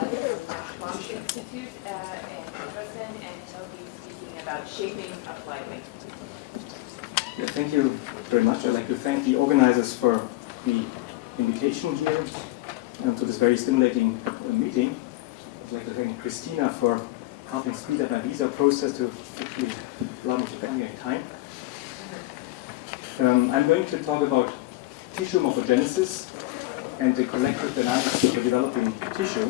Planck Institute in Dresden, and he'll be speaking about shaping a flyway. Yeah, thank you very much. I'd like to thank the organizers for the invitation here to this very stimulating meeting. I'd like to thank Christina for helping speed up my visa process to actually allow me to come here in time. I'm going to talk about tissue morphogenesis and the collective dynamics of a developing tissue.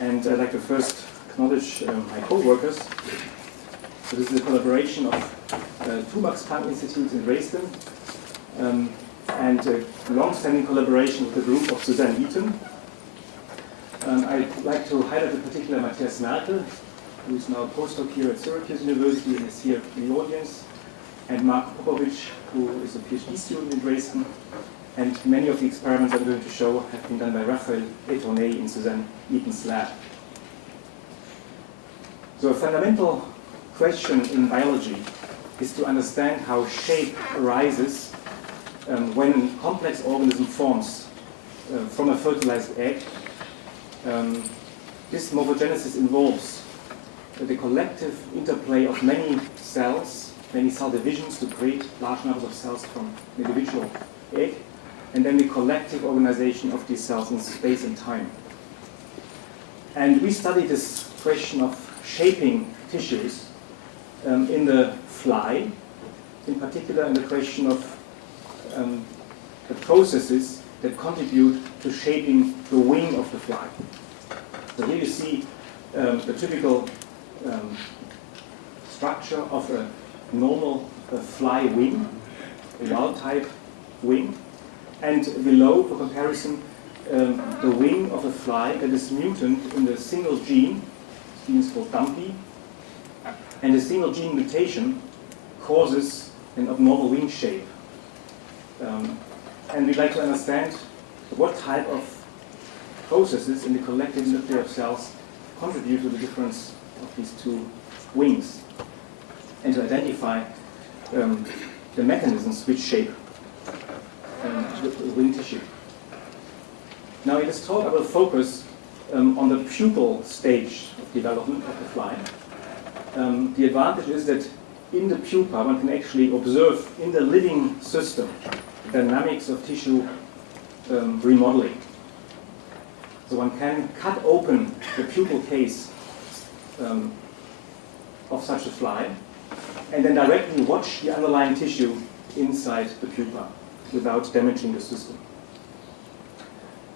And I'd like to first acknowledge my co-workers. So this is a collaboration of two Max Planck Institutes in Dresden and a long-standing collaboration with a group of Suzanne Eaton. I'd like to highlight in particular Matthias Merkel, who is now a postdoc here at Syracuse University and is here in the audience, and Mark Popovich, who is a PhD student in Dresden. And many of the experiments I'm going to show have been done by Raphael Etourné in Suzanne Eaton's lab. So a fundamental question in biology is to understand how shape arises when a complex organism forms from a fertilized egg. This morphogenesis involves the collective interplay of many cells, many cell divisions to create large numbers of cells from an individual egg, and then the collective organization of these cells in space and time. And we study this question of shaping tissues in the fly, in particular in the question of the processes that contribute to shaping the wing of the fly. So here you see the typical structure of a normal fly wing, a wild-type wing, and below, for comparison, the wing of a fly that is mutant in the single gene. This gene is called Dumpy, and the single gene mutation causes an abnormal wing shape. And we'd like to understand what type of processes in the collective nuclei of cells contribute to the difference of these two wings, and to identify the mechanisms which shape the wing tissue. Now in this talk I will focus on the pupal stage of development of the fly. The advantage is that in the pupa one can actually observe in the living system the dynamics of tissue remodeling. So one can cut open the pupal case of such a fly and then directly watch the underlying tissue inside the pupa without damaging the system.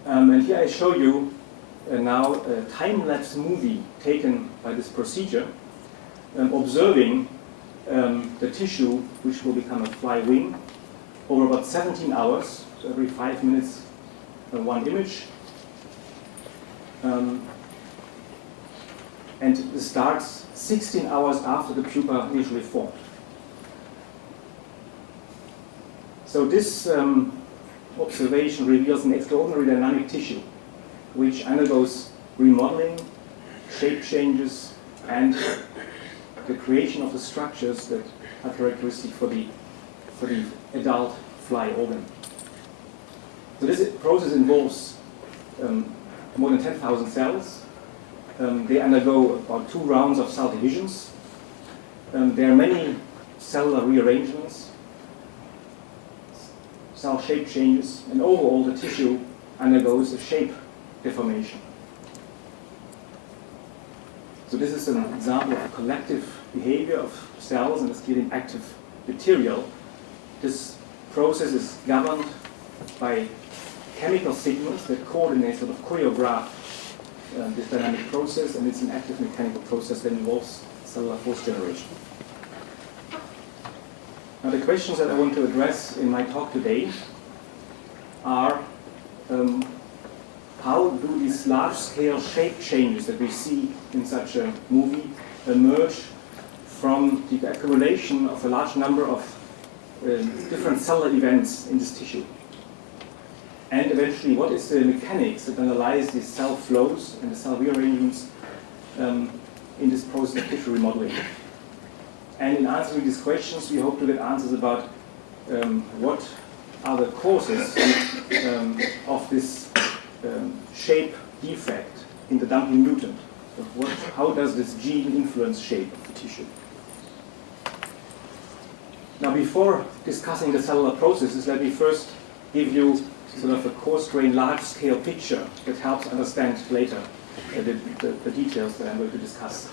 And here I show you now a time-lapse movie taken by this procedure, observing the tissue which will become a fly wing over about 17 hours, so every 5 minutes one image. And it starts 16 hours after the pupa initially formed. So this observation reveals an extraordinary dynamic tissue which undergoes remodeling, shape changes, and the creation of the structures that are characteristic for the adult fly organ. So this process involves more than 10,000 cells. They undergo about 2 rounds of cell divisions. There are many cellular rearrangements, cell shape changes, and overall the tissue undergoes a shape deformation. So this is an example of a collective behavior of cells in the scaling active epithelial. This process is governed by chemical signals that coordinate, sort of choreograph this dynamic process, and it's an active mechanical process that involves cellular force generation. Now the questions that I want to address in my talk today are how do these large-scale shape changes that we see in such a movie emerge from the accumulation of a large number of different cellular events in this tissue? And eventually, what is the mechanics that underlies these cell flows and the cell rearrangements in this process of tissue remodeling? And in answering these questions, we hope to get answers about what are the causes of this shape defect in the Dumpy mutant. So how does this gene influence shape of the tissue? Now, before discussing the cellular processes, let me first give you sort of a coarse-grained, large-scale picture that helps understand later the details that I'm going to discuss.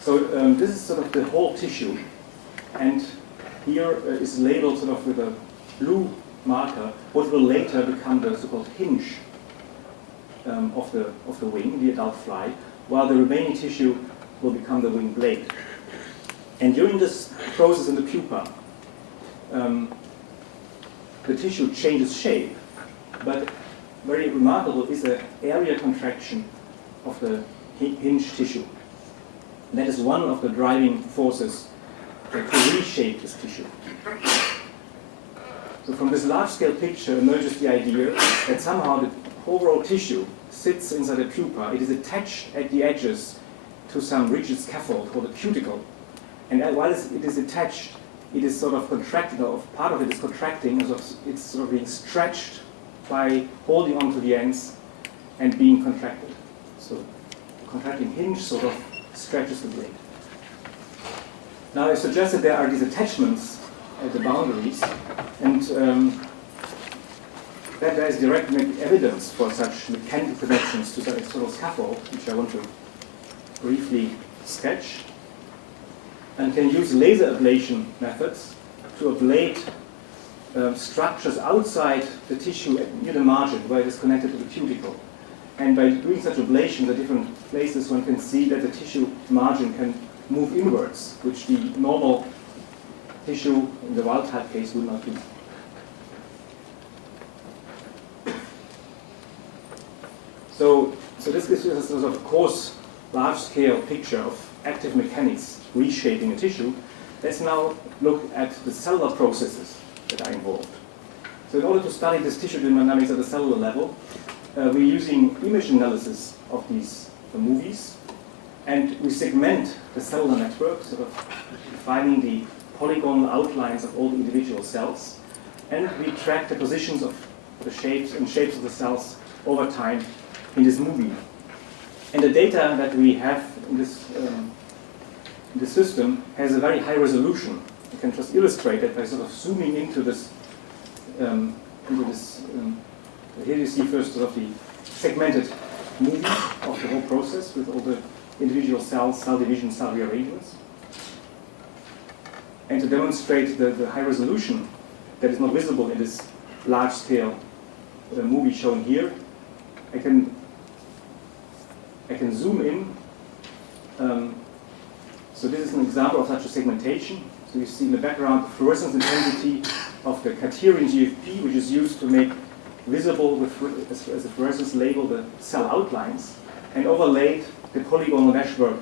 So this is sort of the whole tissue, and here is labeled sort of with a blue marker what will later become the so-called hinge of the wing, the adult fly, while the remaining tissue will become the wing blade. And during this process in the pupa, the tissue changes shape, but very remarkable is the area contraction of the hinge tissue. And that is one of the driving forces to reshape this tissue. So from this large-scale picture emerges the idea that somehow the overall tissue sits inside the pupa. It is attached at the edges to some rigid scaffold called a cuticle. And while it is attached, it is sort of contracted, or part of it is contracting, it's sort of being stretched by holding onto the ends and being contracted. So the contracting hinge sort of stretches the blade. Now I suggested there are these attachments at the boundaries, and that there is direct evidence for such mechanical connections to the external scaffold, which I want to briefly sketch, and can use laser ablation methods to ablate structures outside the tissue near the margin where it is connected to the cuticle. And by doing such ablations at different places, one can see that the tissue margin can move inwards, which the normal tissue in the wild type case would not do. So this gives us a sort of coarse, large-scale picture of active mechanics reshaping a tissue. Let's now look at the cellular processes that are involved. So in order to study this tissue dynamics at the cellular level, we're using image analysis of these movies, and we segment the cellular network, sort of defining the polygonal outlines of all the individual cells, and we track the positions of the shapes of the cells over time in this movie. And the data that we have in this system has a very high resolution. You can just illustrate it by sort of zooming into this. Here you see first sort of the segmented movie of the whole process with all the individual cells, cell division, cell rearrangements. And to demonstrate the high resolution that is not visible in this large-scale movie shown here, I can zoom in. So this is an example of such a segmentation. So you see in the background the fluorescence intensity of the Cartesian GFP, which is used to make visible as a fluorescence label the cell outlines, and overlaid the polygonal meshwork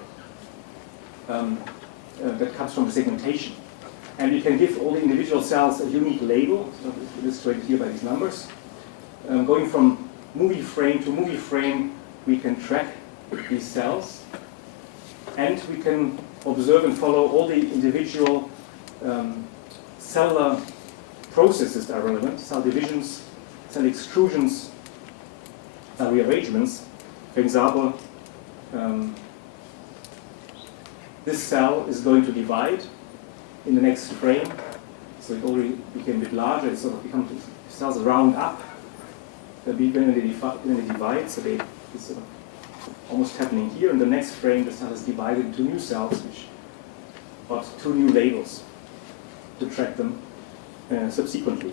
that comes from the segmentation. And you can give all the individual cells a unique label, so it's illustrated here by these numbers. Going from movie frame to movie frame, we can track these cells, and we can observe and follow all the individual cellular processes that are relevant, cell divisions, cell extrusions, cell rearrangements. For example, this cell is going to divide in the next frame, so it already became a bit larger. It sort of becomes, cells round up when they divide, so it's sort of almost happening here. In the next frame, the cell is divided into new cells, which got two new labels to track them subsequently.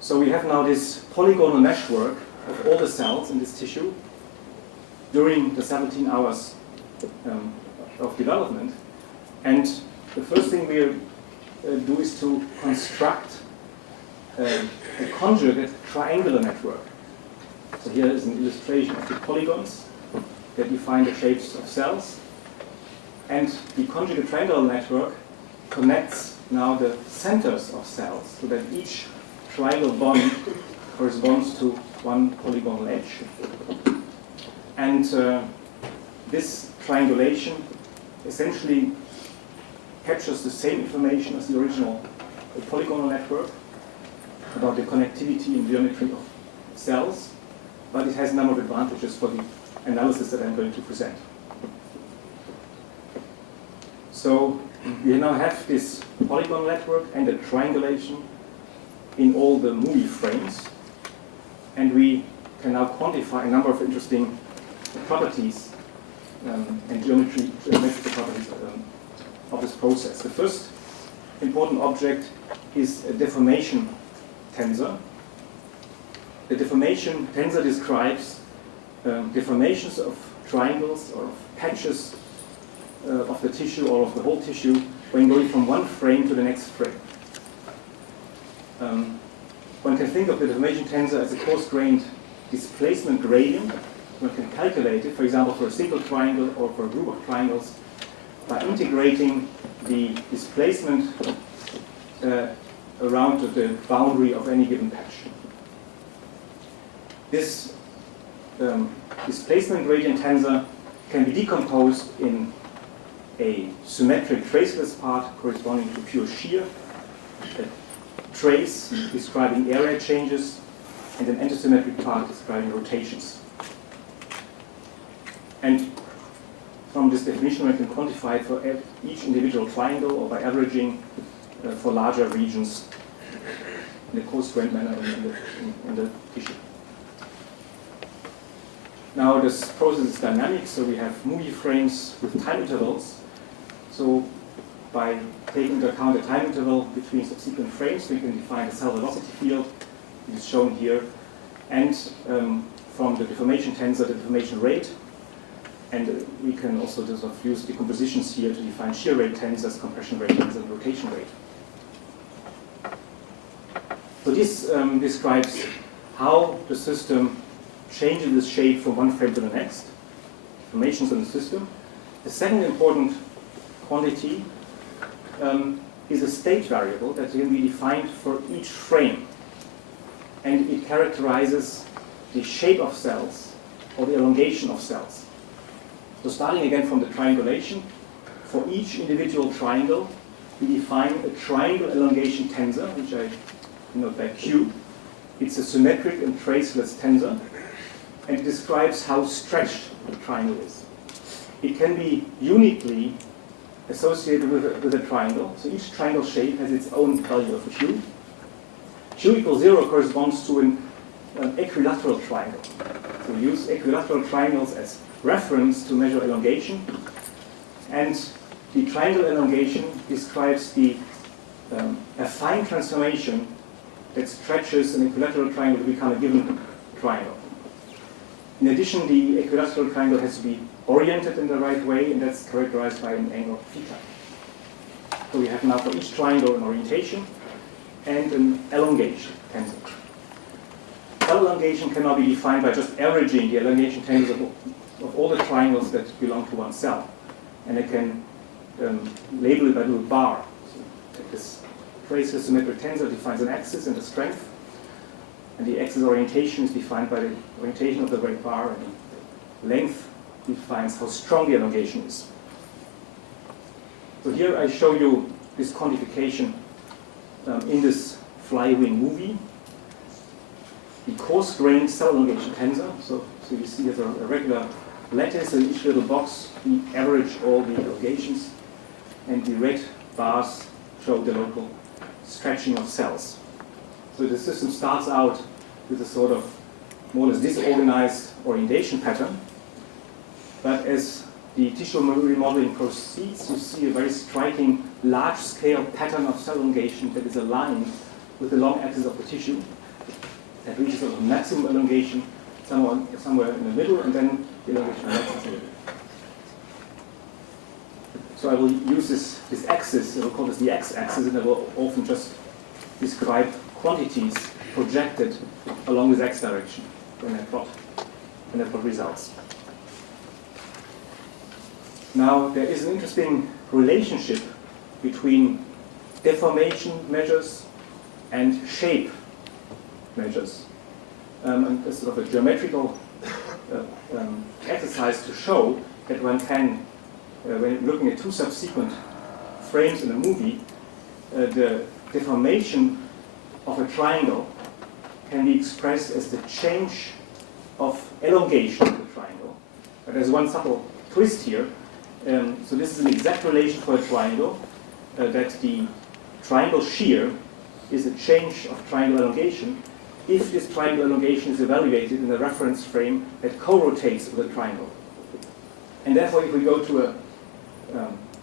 So we have now this polygonal meshwork of all the cells in this tissue during the 17 hours of development. And the first thing we do is to construct a conjugate triangular network. So here is an illustration of the polygons that define the shapes of cells. And the conjugate triangular network connects now the centers of cells so that each triangle bond corresponds to one polygonal edge. And this triangulation essentially captures the same information as the original polygonal network about the connectivity and geometry of cells. but it has a number of advantages for the analysis that I'm going to present. So we now have this polygon network and a triangulation in all the movie frames, and we can now quantify a number of interesting properties and geometrical properties of this process. The first important object is a deformation tensor. The deformation tensor describes deformations of triangles or of patches of the tissue or of the whole tissue when going from one frame to the next frame. One can think of the deformation tensor as a coarse-grained displacement gradient. One can calculate it, for example, for a single triangle or for a group of triangles by integrating the displacement around the boundary of any given patch. This displacement gradient tensor can be decomposed in a symmetric traceless part corresponding to pure shear, a trace describing area changes, and an antisymmetric part describing rotations. And from this definition, we can quantify it for each individual triangle or by averaging for larger regions in a coarse-grained manner in the tissue. Now this process is dynamic, so we have movie frames with time intervals. So by taking into account the time interval between subsequent frames, we can define a cell velocity field, which is shown here, and from the deformation tensor, the deformation rate. And we can also just use decompositions here to define shear rate tensors, compression rate tensors, and rotation rate. So this describes how the system changes its shape from one frame to the next, deformations in the system. The second important quantity is a state variable that can be defined for each frame. And it characterizes the shape of cells or the elongation of cells. So starting again from the triangulation, for each individual triangle, we define a triangle elongation tensor, which I denote by Q. It's a symmetric and traceless tensor, and it describes how stretched the triangle is. It can be uniquely associated with a triangle, so each triangle shape has its own value of Q. Q equals 0 corresponds to an equilateral triangle. So we use equilateral triangles as reference to measure elongation, and the triangle elongation describes the affine transformation that stretches an equilateral triangle to become a given triangle. In addition, the equilateral triangle has to be oriented in the right way, and that's characterized by an angle theta. So we have now for each triangle an orientation and an elongation tensor. Elongation can now be defined by just averaging the elongation tensor of all the triangles that belong to one cell. And I can label it by a little bar. So this traceless symmetric tensor defines an axis and a strength. And the axis orientation is defined by the orientation of the red bar, and the length defines how strong the elongation is. So here I show you this quantification in this flywing movie. The coarse-grained cell elongation tensor. So you see there's a regular lattice in each little box. We average all the elongations, and the red bars show the local stretching of cells. So the system starts out with a sort of more or less disorganized orientation pattern, but as the tissue remodeling proceeds, you see a very striking large-scale pattern of cell elongation that is aligned with the long axis of the tissue. That reaches a maximum elongation somewhere in the middle, and then the elongation relaxes a little. So I will use this axis, I will call this the x-axis, and I will often just describe quantities projected along this x direction when I plot results. Now, there is an interesting relationship between deformation measures and shape measures. And it's sort of a geometrical exercise to show that one can, when looking at two subsequent frames in a movie, the deformation of a triangle can be expressed as the change of elongation of the triangle. But there's one subtle twist here. So this is an exact relation for a triangle, that the triangle shear is a change of triangle elongation if this triangle elongation is evaluated in a reference frame that co-rotates with the triangle. And therefore, if we go to a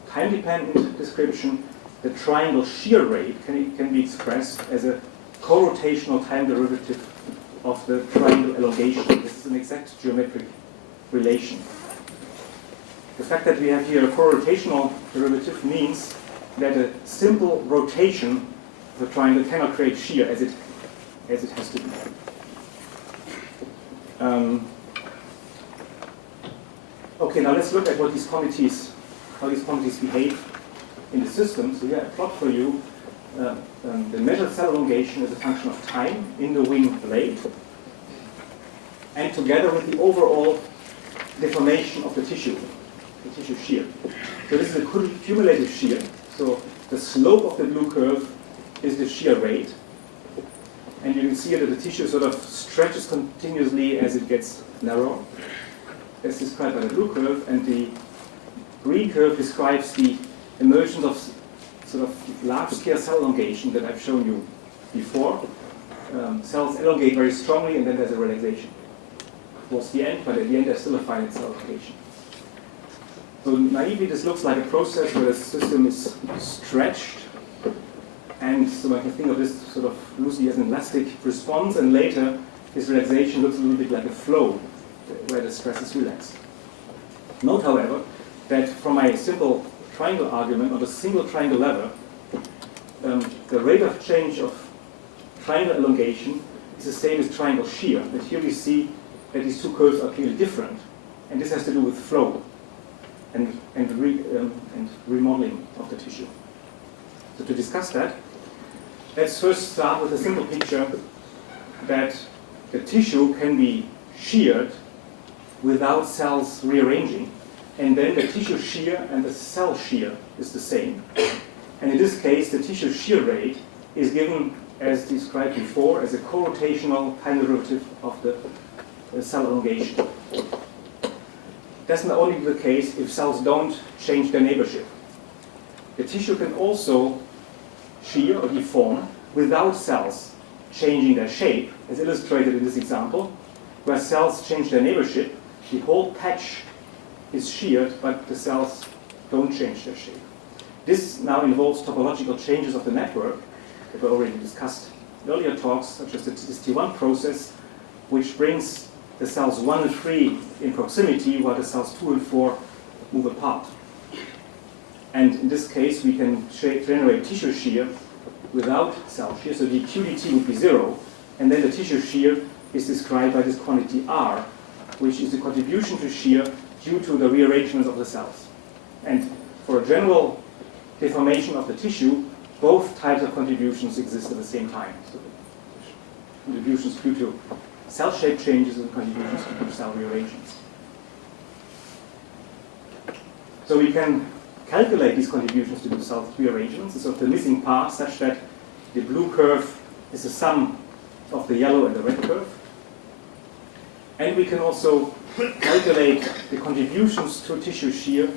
time-dependent description, the triangle shear rate can be expressed as a co-rotational time derivative of the triangle elongation. This is an exact geometric relation. The fact that we have here a co-rotational derivative means that a simple rotation of the triangle cannot create shear as it has to be. Okay, now let's look at what how these quantities behave in the system. So here I plot for you the measured cell elongation as a function of time in the wing blade, and together with the overall deformation of the tissue shear. So this is a cumulative shear. So the slope of the blue curve is the shear rate. And you can see that the tissue sort of stretches continuously as it gets narrower. That's described by the blue curve. And the green curve describes the emergence of sort of large-scale cell elongation that I've shown you before. Cells elongate very strongly, and then there's a relaxation towards the end, but at the end there's still a finite cell elongation. So naively, this looks like a process where the system is stretched, and so I can think of this sort of loosely as an elastic response, and later this relaxation looks a little bit like a flow where the stress is relaxed. Note, however, that from my simple triangle argument on the single triangle lever, the rate of change of triangle elongation is the same as triangle shear. But here we see that these two curves are clearly different, and this has to do with flow and remodeling of the tissue. So to discuss that, let's first start with a simple picture that the tissue can be sheared without cells rearranging, and then the tissue shear and the cell shear is the same. And in this case, the tissue shear rate is given, as described before, as a co-rotational time derivative of the cell elongation. That's not only the case if cells don't change their neighborship. The tissue can also shear or deform without cells changing their shape, as illustrated in this example, where cells change their neighborship. The whole patch is sheared, but the cells don't change their shape. This now involves topological changes of the network that were already discussed in earlier talks, such as this T1 process, which brings the cells 1 and 3 in proximity, while the cells 2 and 4 move apart. And in this case, we can generate tissue shear without cell shear, so the QDT would be 0, and then the tissue shear is described by this quantity R, which is the contribution to shear due to the rearrangements of the cells. And for a general deformation of the tissue, both types of contributions exist at the same time. So contributions due to cell shape changes and contributions due to cell rearrangements. So we can calculate these contributions to the cell rearrangements, so the missing part such that the blue curve is the sum of the yellow and the red curve. And we can also calculate the contributions to tissue shear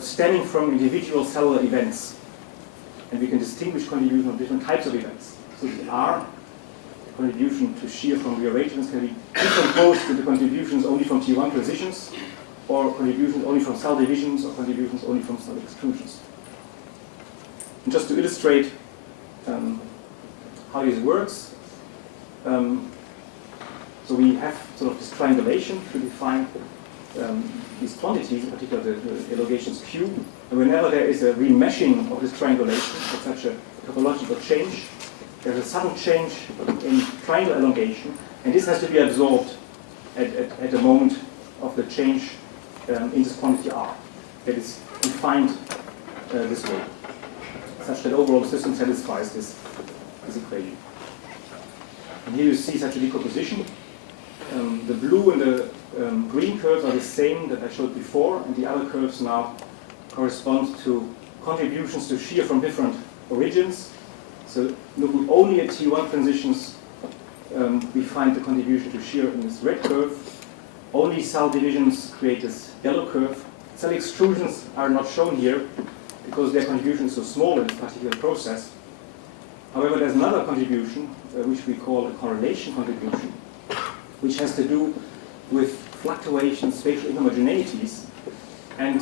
stemming from individual cellular events. And we can distinguish contributions of different types of events. So the R, the contribution to shear from rearrangements, can be decomposed into contributions only from T1 transitions, or contributions only from cell divisions, or contributions only from cell exclusions. And just to illustrate how this works, so we have sort of this triangulation to define these quantities, in particular the elongations Q. And whenever there is a remeshing of this triangulation, with such a topological change, there's a sudden change in triangle elongation, and this has to be absorbed at the moment of the change in this quantity R that is defined this way, such that overall the system satisfies this equation. And here you see such a decomposition. The blue and the green curves are the same that I showed before, and the other curves now correspond to contributions to shear from different origins. So looking only at T1 transitions, we find the contribution to shear in this red curve. Only cell divisions create this yellow curve. Cell extrusions are not shown here because their contribution is so small in this particular process. However, there's another contribution, which we call a correlation contribution, which has to do with fluctuations, spatial inhomogeneities, and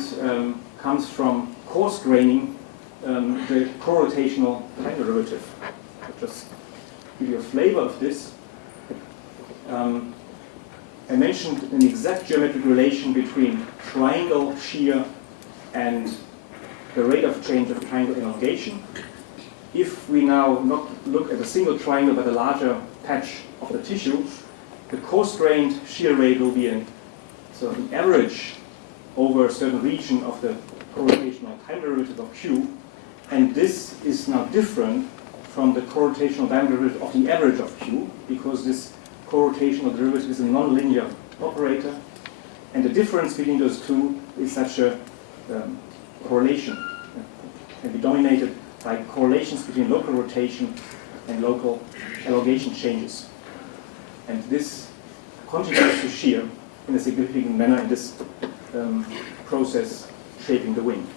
comes from coarse graining the co-rotational time derivative. I'll just give you a flavor of this. I mentioned an exact geometric relation between triangle shear and the rate of change of triangle elongation. If we now not look at a single triangle but a larger patch of the tissue, the coarse-grained shear rate will be an average over a certain region of the co-rotational time derivative of Q, and this is now different from the co-rotational time derivative of the average of Q, because this co-rotational derivative is a nonlinear operator, and the difference between those two is such a correlation. It can be dominated by correlations between local rotation and local elongation changes. And this contributes to shear in a significant manner in this process shaping the wing.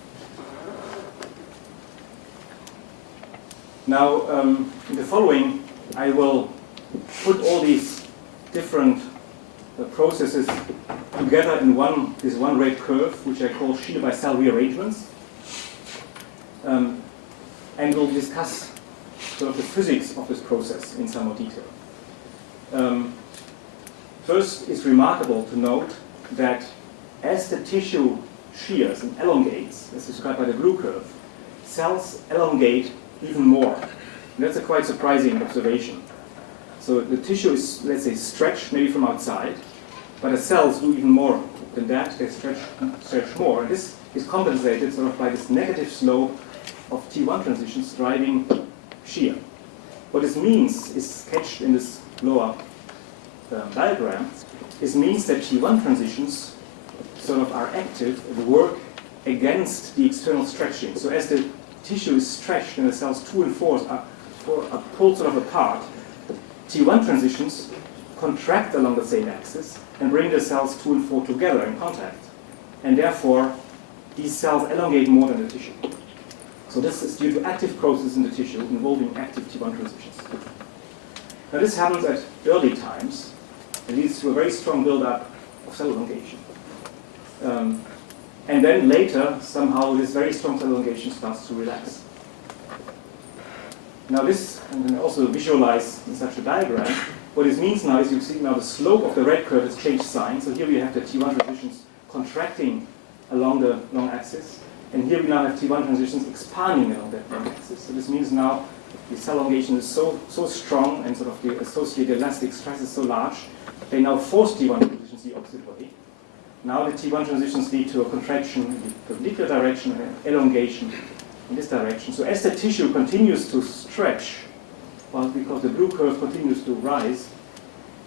Now, in the following, I will put all these different processes together in this one red curve, which I call shear by cell rearrangements. And we'll discuss sort of the physics of this process in some more detail. First, it's remarkable to note that as the tissue shears and elongates, as described by the blue curve, cells elongate even more. And that's a quite surprising observation. So the tissue is, let's say, stretched maybe from outside, but the cells do even more than that. They stretch more. And this is compensated sort of by this negative slope of T1 transitions driving shear. What this means is sketched in this lower diagram. This means that T1 transitions sort of are active and work against the external stretching. So as the tissue is stretched and the cells 2 and 4 are pulled sort of apart, T1 transitions contract along the same axis and bring the cells 2 and 4 together in contact. And therefore, these cells elongate more than the tissue. So this is due to active processes in the tissue involving active T1 transitions. Now this happens at early times and leads to a very strong buildup of cell elongation. And then later, somehow, this very strong cell elongation starts to relax. Now this, and then also visualize in such a diagram, what this means now is you see now the slope of the red curve has changed sign. So here we have the T1 transitions contracting along the long axis. And here we now have T1 transitions expanding along that long axis. So this means now the cell elongation is so strong and sort of the associated elastic stress is so large, they now force T1 transitions the opposite way. Now the T1 transitions lead to a contraction in the perpendicular direction and an elongation in this direction. So as the tissue continues to stretch, well, because the blue curve continues to rise,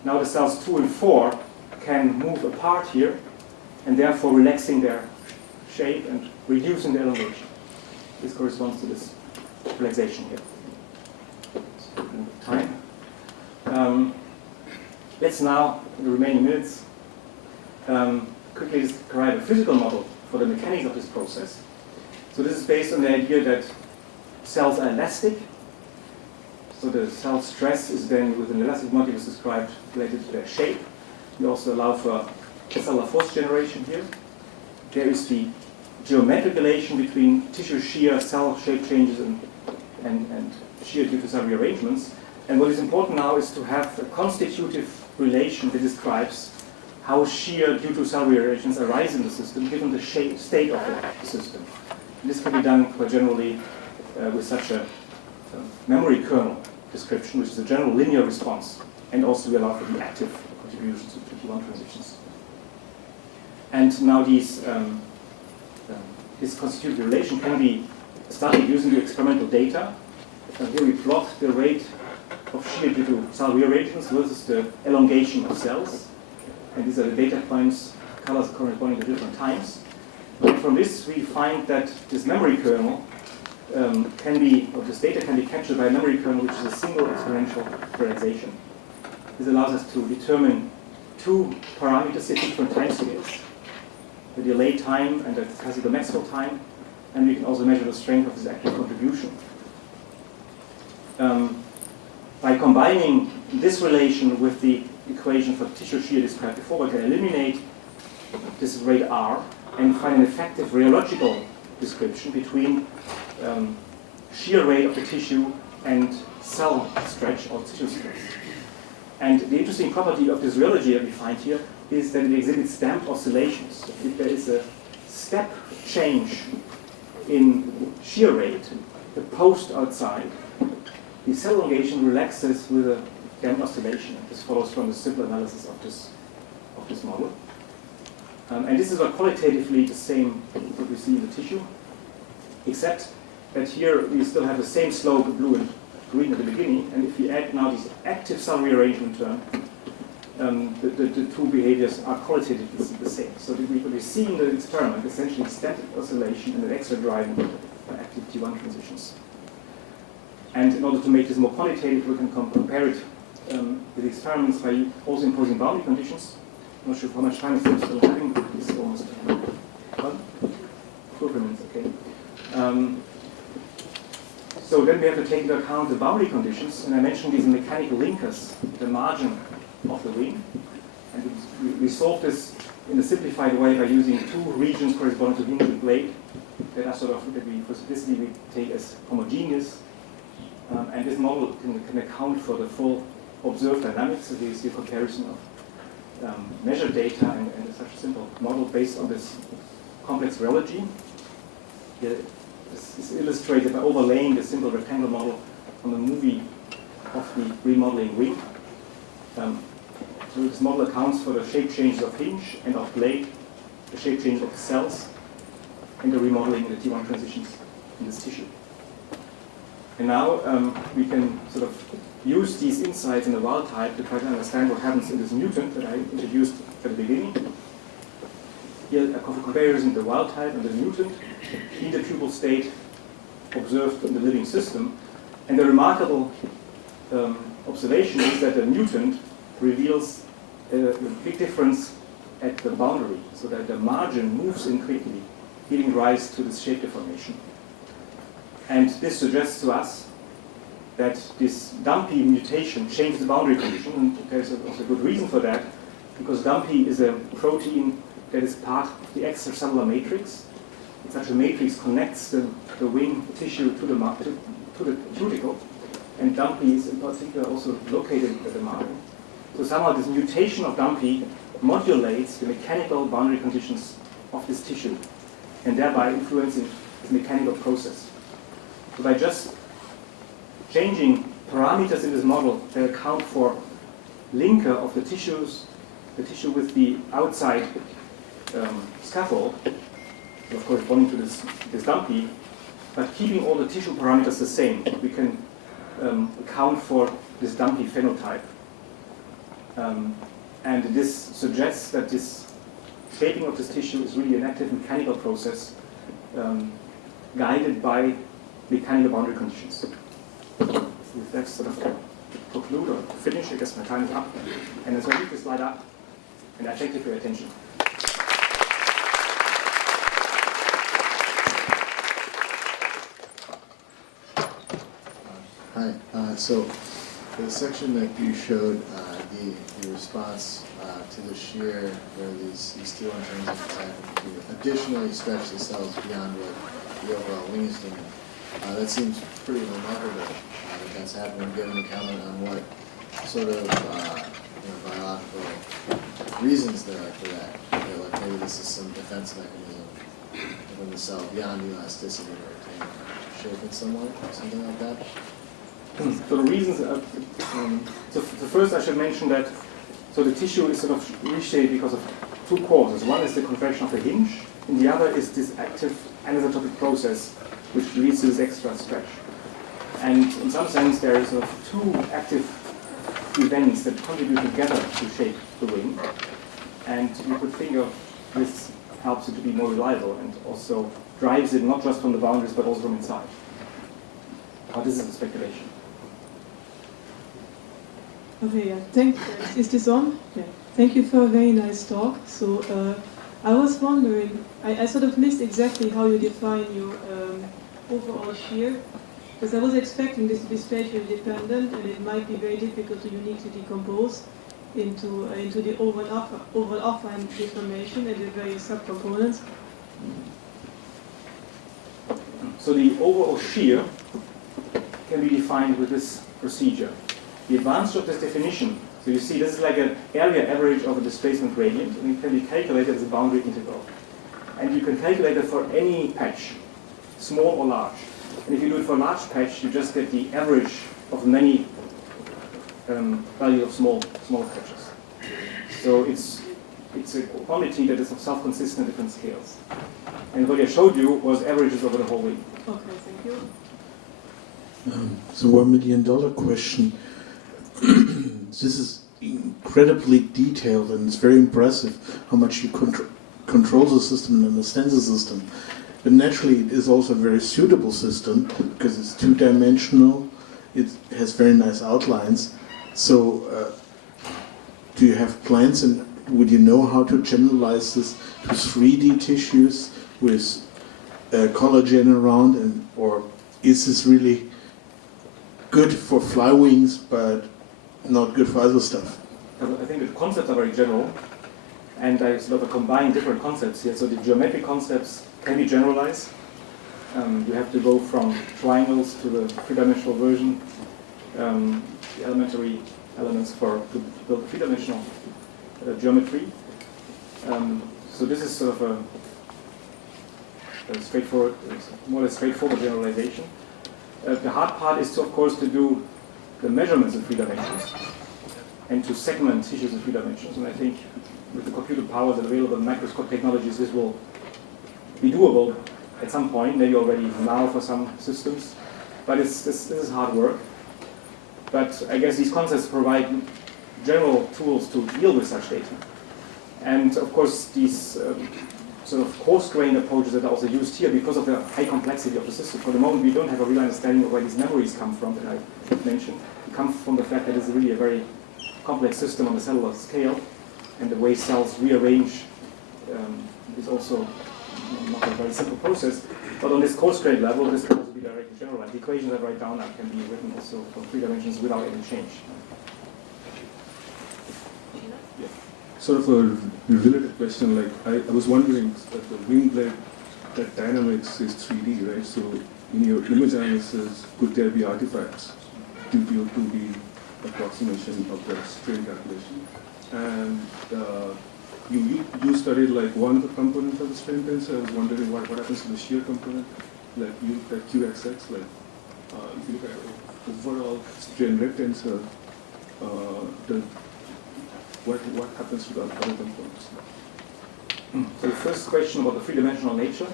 now the cells 2 and 4 can move apart here and therefore relaxing their shape and reducing the elongation. This corresponds to this relaxation here. Time. Let's now, in the remaining minutes, quickly describe a physical model for the mechanics of this process. So this is based on the idea that cells are elastic. So the cell stress is then, with an elastic modulus described, related to their shape. We also allow for cellular force generation here. There is the geometric relation between tissue shear, cell shape changes, and shear due to cell rearrangements. And what is important now is to have a constitutive relation that describes how shear due to cell rearrangements arise in the system, given the state of the system. And this can be done quite generally with such a memory kernel description, which is a general linear response, and also we allow for the active contributions to T1 transitions. And now this constitutive relation can be studied using the experimental data. Here we plot the rate of shear due to cell rearrangements versus the elongation of cells. And these are the data points, colors corresponding to different times. And from this, we find that this memory kernel this data can be captured by a memory kernel, which is a single exponential relaxation. this allows us to determine two parameters at different time scales, the delay time and the classical Maxwell time, and we can also measure the strength of this active contribution. By combining this relation with the equation for tissue shear described before, we can eliminate this rate R and find an effective rheological description between shear rate of the tissue and cell stretch or tissue stress. And the interesting property of this rheology that we find here is that it exhibits damped oscillations. If there is a step change in shear rate, the post outside, the cell elongation relaxes with a damped oscillation. This follows from the simple analysis of this model. And this is qualitatively the same that we see in the tissue, except that here we still have the same slope, blue and green at the beginning, and if we add now this active cell rearrangement term, the two behaviors are qualitatively the same. So what we see in the experiment essentially static oscillation and an extra driving active T1 transitions. And in order to make this more quantitative, we can compare it with experiments by also imposing boundary conditions. I'm not sure how much time is still having. It's almost 4 minutes, okay. So then we have to take into account the boundary conditions, and I mentioned these mechanical linkers, the margin of the wing. And we solve this in a simplified way by using two regions corresponding to hinge and blade that are sort of, that we for simplicity we take as homogeneous. And this model can account for the full observed dynamics. So this is the comparison of measured data and such a simple model based on this complex rheology. This is illustrated by overlaying the simple rectangle model on the movie of the remodeling wing. So this model accounts for the shape changes of hinge and of blade, the shape changes of the cells, and the remodeling in the T1 transitions in this tissue. And now we can sort of use these insights in the wild type to try to understand what happens in this mutant that I introduced at the beginning. Here a comparison of the wild type and the mutant in the pupal state observed in the living system. And the remarkable observation is that the mutant reveals a big difference at the boundary, so that the margin moves in quickly, giving rise to this shape deformation. And this suggests to us that this Dumpy mutation changes the boundary condition, and there's also a good reason for that, because Dumpy is a protein that is part of the extracellular matrix. Such a matrix connects the wing tissue to the cuticle, and Dumpy is in particular also located at the margin. So somehow this mutation of Dumpy modulates the mechanical boundary conditions of this tissue, and thereby influencing the mechanical process. So by just changing parameters in this model that account for linker of the tissue with the outside scaffold, of course corresponding to this Dumpy, but keeping all the tissue parameters the same, we can account for this Dumpy phenotype. And this suggests that this shaping of this tissue is really an active mechanical process guided by mechanical boundary conditions. With that sort of conclude or finish, I guess my time is up. And so I leave this slide up, and I thank you for your attention. Hi. So the section that you showed, the response to the shear, where these T1 transitions happen to additionally stretch the cells beyond what the overall wing is doing. That seems pretty remarkable that that's happening, given a comment on what sort of biological reasons there are for that. Like maybe this is some defense mechanism within the cell beyond elasticity to retain shape in some way, something like that. So the reasons, so first I should mention that so the tissue is sort of reshaped because of two causes. One is the contraction of the hinge, and the other is this active anisotropic process which leads to this extra stretch. And in some sense there is sort of two active events that contribute together to shape the wing. And you could think of this helps it to be more reliable and also drives it not just from the boundaries but also from inside. But this is a speculation. Okay, yeah. Is this on? Yeah. Thank you for a very nice talk. So I was wondering, I sort of missed exactly how you define your overall shear, because I was expecting this to be spatially dependent, and it might be very difficult to uniquely decompose into the overall affine deformation and the various subcomponents. So the overall shear can be defined with this procedure. The advantage of this definition, so you see this is like an area average of a displacement gradient, and it can be calculated as a boundary integral. And you can calculate it for any patch, small or large. And if you do it for a large patch, you just get the average of many values of small patches. So it's a quantity that is self-consistent at different scales. And what I showed you was averages over the whole wing. Okay, thank you. The $1 million question. This is incredibly detailed, and it's very impressive how much you control the system and understand the system. But naturally, it is also a very suitable system because it's two-dimensional. It has very nice outlines. So, do you have plans, and would you know how to generalize this to 3D tissues with collagen around, or is this really good for fly wings, but not good for other stuff? I think the concepts are very general, and I sort of combine different concepts here. So the geometric concepts can be generalized. You have to go from triangles to the three-dimensional version, the elementary elements to build a three-dimensional geometry. So this is sort of a straightforward, more or less straightforward generalization. The hard part is, of course, to do the measurements in 3 dimensions and to segment tissues in 3 dimensions. And I think with the computer powers and available microscope technologies, this will be doable at some point, maybe already now for some systems. But this is hard work. But I guess these concepts provide general tools to deal with such data. And of course, these sort of coarse-grained approaches that are also used here because of the high complexity of the system. For the moment, we don't have a real understanding of where these memories come from that I mentioned. They come from the fact that it's really a very complex system on the cellular scale, and the way cells rearrange is also not a very simple process. But on this coarse-grained level, this can also be directly generalized. The equations that I write down can be written also for 3 dimensions without any change. Sort of a related question, like I was wondering that the wing blade, that dynamics is 3D, right? So in your image analysis, could there be artifacts due to your 2D approximation of the strain calculation? And you studied like one of the components of the strain tensor. I was wondering what happens to the shear component, like you looked at QXX, like if you look at overall strain rate tensor, what happens to the other components? So the first question about the three-dimensional nature.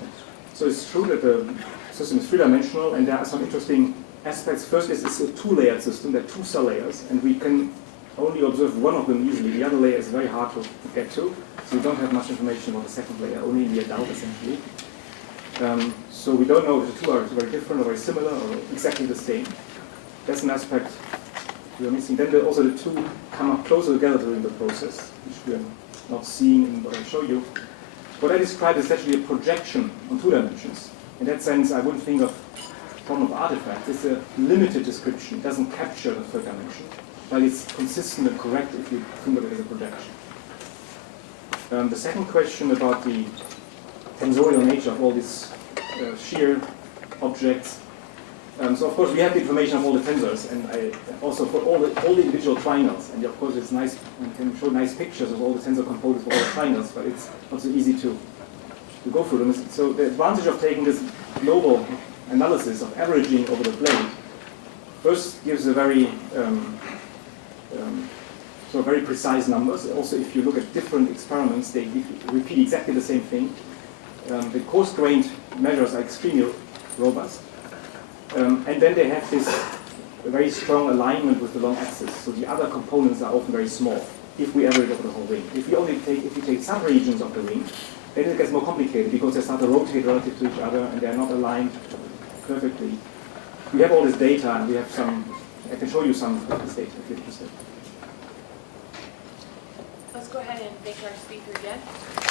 So it's true that the system is three-dimensional, and there are some interesting aspects. First is it's a two-layered system. There are 2 cell layers, and we can only observe one of them easily. The other layer is very hard to get to, so we don't have much information about the second layer, only in the adult, essentially. So we don't know if the 2 are very different or very similar or exactly the same. That's an aspect we are missing. Then also the 2 come up closer together during the process, which we are not seeing in what I show you. What I described is actually a projection on 2 dimensions. In that sense, I wouldn't think of problem of artifacts. It's a limited description. It doesn't capture the 3rd dimension, but it's consistent and correct if you think of it as a projection. The second question about the tensorial nature of all these shear objects. So of course we have the information of all the tensors, and also for all the individual triangles. And of course it's nice, we can show nice pictures of all the tensor components for all the triangles, but it's not so easy to go through them. So the advantage of taking this global analysis of averaging over the blade first gives a very very precise numbers. Also, if you look at different experiments, they repeat exactly the same thing. The coarse-grained measures are extremely robust. And then they have this very strong alignment with the long axis. So the other components are often very small if we average over the whole wing. If you take subregions of the wing, then it gets more complicated because they start to rotate relative to each other and they are not aligned perfectly. We have all this data, and we have some. I can show you some of this data if you're interested. go ahead and thank our speaker again.